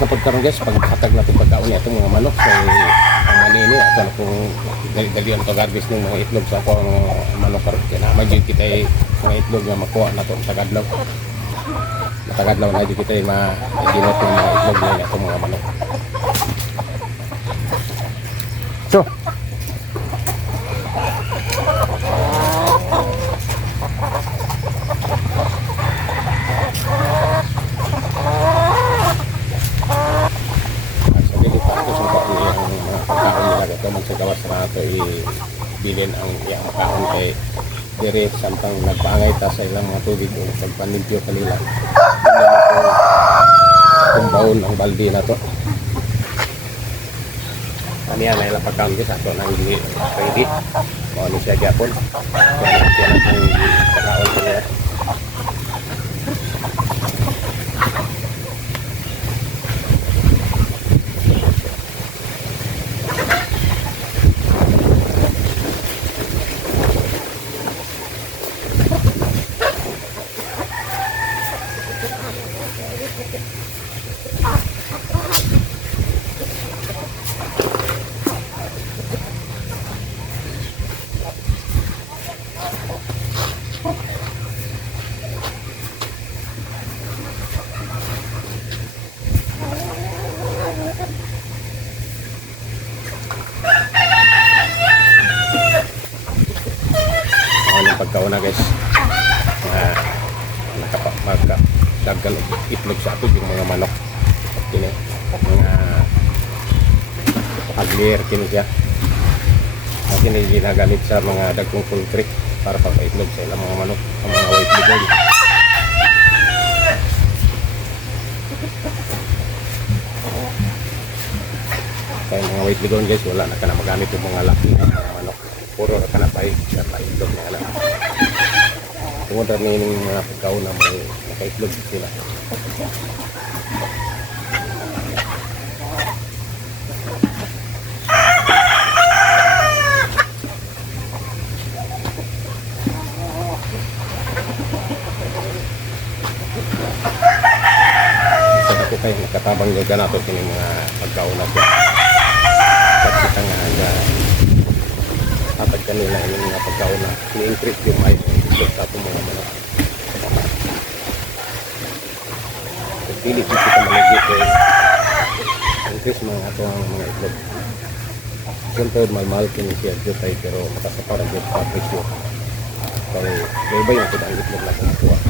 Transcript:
na pagkaroon guys, paghatag na itong pagkaon niya itong mga manok. So, ang manini, at ano kung dali-dalian ito garbis ng mga itlog sa ako ang mga manok karoon. Kaya naman dyan kita mga itlog na makuha na itong tagadlaw. Matagadlaw na dyan kita ma-ginot ng mga itlog na itong mga manok. So, magsagawas na ito ibilin ang iyang makaon kay dire samtang nagpaangay ta sa ilang mga tubig o pagpanimpyo kanila kumbaon ang baldi na to kaniya na ilang pagkaon sa ito nang hindi ready o ano siya gyapon kaya natin ang pagkaon kanila. Pagkauna guys nakapagdagan itlog sa ato yung mga manok kini mga haglir kini siya kini ginagamit sa mga dagkong poultry para pagpaitlog sa ilang mga manok ang mga white ligon. Kaya mga white ligon guys wala na ka na magamit yung mga laki na mga manok, puro na ka na sa paitlog na alam. Tungod rin yung mga pagkaon na may nakaitlog sila. Sa dako kayo, nakatabang gaga na ito yung mga pagkaon na siya. At kita nga tatag kanila yung mga pagkaon na ni-increase yung may itlog sa itong mga manok. Pagpilit kita maligit increase mga ito ang mga itlog. Siyempre may mahal kinisiya dito tayo pero makasaparang dito pa presyo. Kaya iba yung ang itlog na kumukuha.